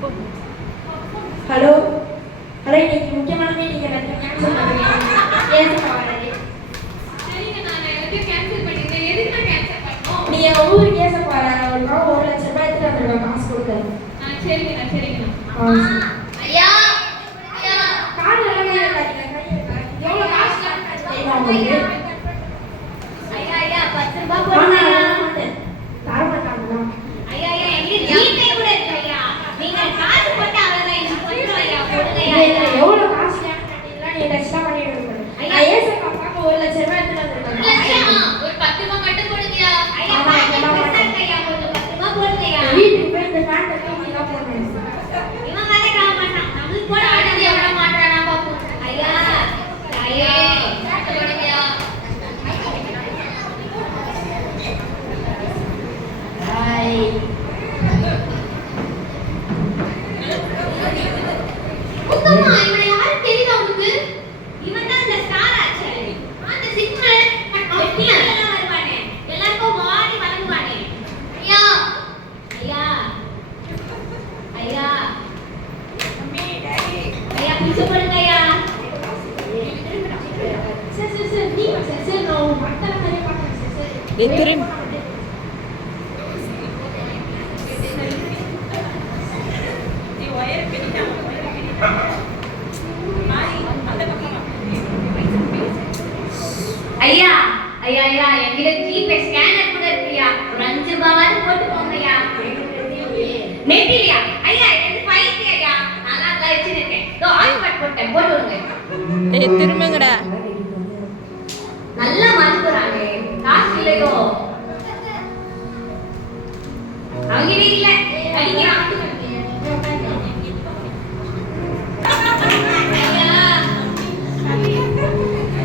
Hello hello, இன்னைக்கு முக்கியமான meeting எனக்கு கேன்சல் பண்ணுங்க. ஏசப்பா வராரு. சரிங்க, நான் எல்லாத்தையும் கேன்சல் பண்ணிட்டேன். எதுக்கு நான் கேன்சல் பண்ணணும்? நீ என் ஊருக்கு ஏசப்பா வராரு. அவருக்காக 1,00,000 ரூபாய் எடுத்துட்டு வந்துருக்கேன், காசு கொடுக்குறேன். சரிங்கண்ணா, சரிங்கண்ணா. ஐயா கார்டு எல்லாம் கையில் காட்டிங்க. எவ்வளோ காசு தெரியுமா உங்களுக்கு? ஐயா ஐயா 10 ரூபாய் போடுங்க. தர மாட்டாங்களா? ஐயா ஐயா எங்களுக்கு ஜிபே கூட இருக்கு ஐயா. நீங்க காசு போட்டு அவ்வளவுதான் எனக்கு கொடுங்க ஐயா. கொடுங்க ஐயா. எவ்வளோ காசு கேட்டீங்களா? நீ எக்ஸ்ட்ரா பண்ணி எடுக்கணும். நான் ஏசப்பா பார்க்க 1,00,000 ரூபாய் எடுத்துட்டு வந்துருக்கேன். ஒரு 10 ரூபாய் மட்டும் கொடுங்க ஐயா. ஐயா கொஞ்சம் 10 ரூபாய் போடுங்க ஐயா. வீட்டுக்கு போய் இந்த பேண்ட் எல்லாம் நீ தான் போடணும். இவன் மேல காண மாட்டான். நம்மளுக்கு போட ஆடுது எவ்வளவு மாட்டானா பாப்போம். ஐயா ஐயா கொடுங்க ஐயா. ஹாய். உத்தமா இவனை யாரு தெரியுதா உங்களுக்கு? இவன் தான் இந்த ஸ்டார் ஆச்சே. அந்த சிக்னல் எல்லாம் வருவானே. எல்லாருக்கும் வாடி வணங்குவானே. ஐயா ஐயா ஐயா அம்மே டாடி. ஐயா பிச்சை போடுங்க ஐயா. சரி நீங்க சரி நான் மத்தல மாதிரி பார்க்கறேன். சரி டேய் ஐயா ஐயா ஐயா என்கிட்ட ஜிபே ஸ்கேனர் கூட இருக்குயா. ஒரு 5 ரூபாயாவது போட்டு போங்க ஐயா. நெட்டிலியா ஐயா எனக்கு பைக் ஐயா. நான் தான் வச்சிருக்கேன். தோ ஹாட்ஸ்பாட் போட்டேன், போட்டு விடுங்க. திரும்பங்கடா. நல்லா மதிப்புறானே. காசு இல்லையோ அவங்க வீட்ல அடிக்கிறான்.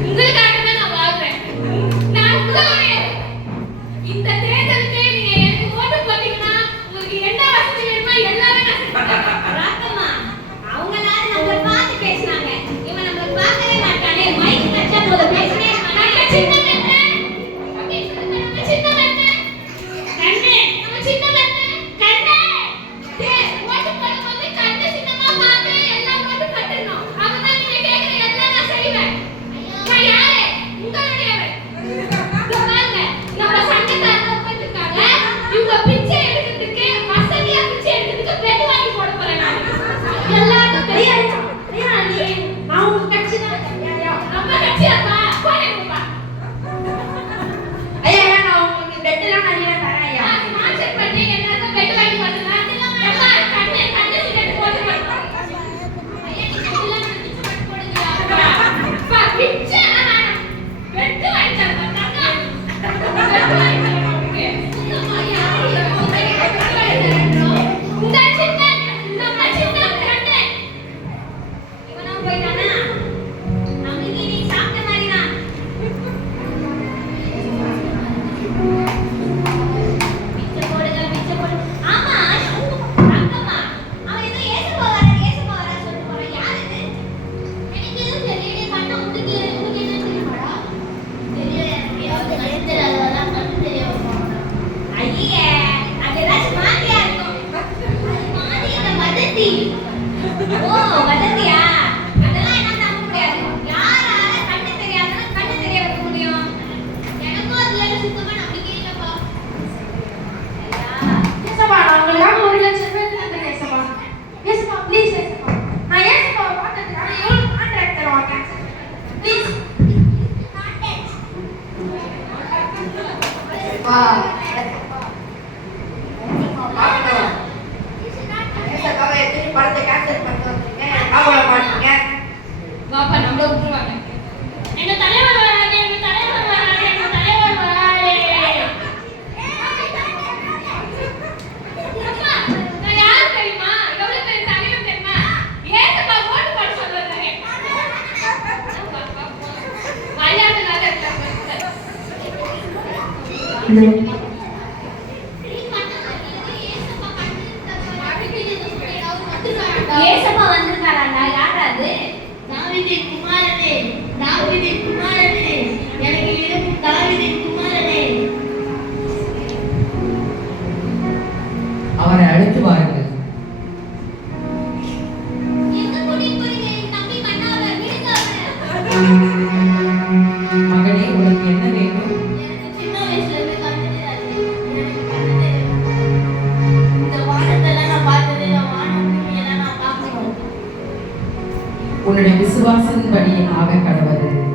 உங்களுக்காக தான் நான் வாழ்றேன். நான் உங்களுடைய இந்த தேர்தலுக்கு நீங்க எனக்கு ஓட்டு போட்டீங்கன்னா உங்களுக்கு என்ன வசதி வேணுமோ எல்லாமே நான் செஞ்சு தரேன். ராக்கம்மா அவங்க எல்லாரும் நம்மள பார்த்து பேசுனாங்க. இவன் நம்மள பார்க்கவே மாட்டானே. மைக் வச்சா போதும் பேசவே மாட்டானே. சின்ன கண்ணு அப்படின்னு சொல்லுங்க. நம்ம சின்ன கண்ணு கண்ணு நம்ம சின்ன கண்ணு கண்ணு டேய் ஓட்டு போடும்போது கண்ணு சின்னமா பார்த்து எல்லாம் ஓட்டு போட்டுறணும். அப்பதான் நீங்க கேக்குற எல்லாம் நான் செய்வேன். நான் யாரு? உங்களுடையவன். பாருங்க, நம்ம சங்கத்தார்ல உட்கார்ந்துருக்காங்க. இவங்க பிச்சை எடுக்கிறதுக்கு வசதியா பிச்சை எடுக்கிறதுக்கு பெட் வாங்கி போட போறேன் நான். எல்லாரும் தெரியாது. நீ நான் உங்க கட்சி தான் ஐயா. நம்ம கட்சியாப்பா போடுங்கப்பா. ஐயா நான் உங்களுக்கு பெட்டெல்லாம் நிறைய தரேன் ஐயா. ஸ்பான்சர் பண்ணி எல்லாரும் பெட் வாங்கி போடுங்க. அம்மா கண்ணு கண்ணு சிகரெட் போட்டு போடுங்க. ஐயா நீங்க எல்லாம் பிச்சை போடுங்க. அப்பா பிச்சை வேணாம். பெட் வாங்கி தரேன். பெட் வாங்கி தரேன். நம்ம யாரு இந்த சின்ன நம்ம சின்ன கண்ணு இவனா போயிட்டானா? நம்மளுக்கு நீ சாப்பிட்ட மாதிரி தான். பிச்சை போடுங்க பிச்சை போடு. ஆமா ராக்கம்மா அவன் ஏதோ ஏசப்பா வராரு சொல்லிட்டு போறான். யார் இது? எனக்கு எதுவும் தெரியல. பண்ண உங்களுக்கு என்ன தெரியுமாடா? தெரியல எனக்கு. அது அதெல்லாம் மட்டும் தெரிய வருமாடா. ஐயே அது ஏதாச்சும் மாத்தியா இருக்கும். அது மாத்தி இந்த வதந்தி. ஓ வதந்தியா? அதெல்லாம் என்ன நம்ப முடியாது. யாரால கண்ணு தெரியாதவங்க கண்ணு தெரிய வைக்க முடியும்? எனக்கும் அதுல சுத்தமா நம்பிக்கை இல்லப்பா. ஐயா ஏசப்பா நான் உங்களுக்காக 1,00,000 ரூபாய் எடுத்துட்டு வந்திருக்கேன் ஏசப்பா. ஏசப்பா ப்ளீஸ் ஏசப்பா. நான் ஏசப்பாவை பார்த்ததுக்காக எவ்வளவு கான்ட்ராக்ட் தருவாங்க? ப்ளீஸ். வா. ஏசப்பாவை எத்தனை படத்தை கேன்சல் பண்ணிட்டு வந்திருக்கேன். அவளை மாட்டீங்க. வாப்பா நம்மள விட்டுருவாங்க. எங்க தலைவர் வராரு, எங்க தலைவர் வராரு, எங்க தலைவர் வராரு. அப்பா, நான் யாரு தெரியுமா? எவ்வளவு பெரிய தலைவர் தெரியுமா? ஏசப்பா ஓட்டு போட சொல்றாரு. விளையாட்டுலாக இருக்காங்க. ஏசப்பா வந்திருக்காராடா. யார் அது? தாவீதின் குமாரனே, தாவீதின் குமாரனே, எனக்கு இருக்கும் தாவீதின் குமாரனே. அவரை அழைத்து வாருங்கள். உன்னுடைய விசுவாசத்தின்படி ஆக கடவுது.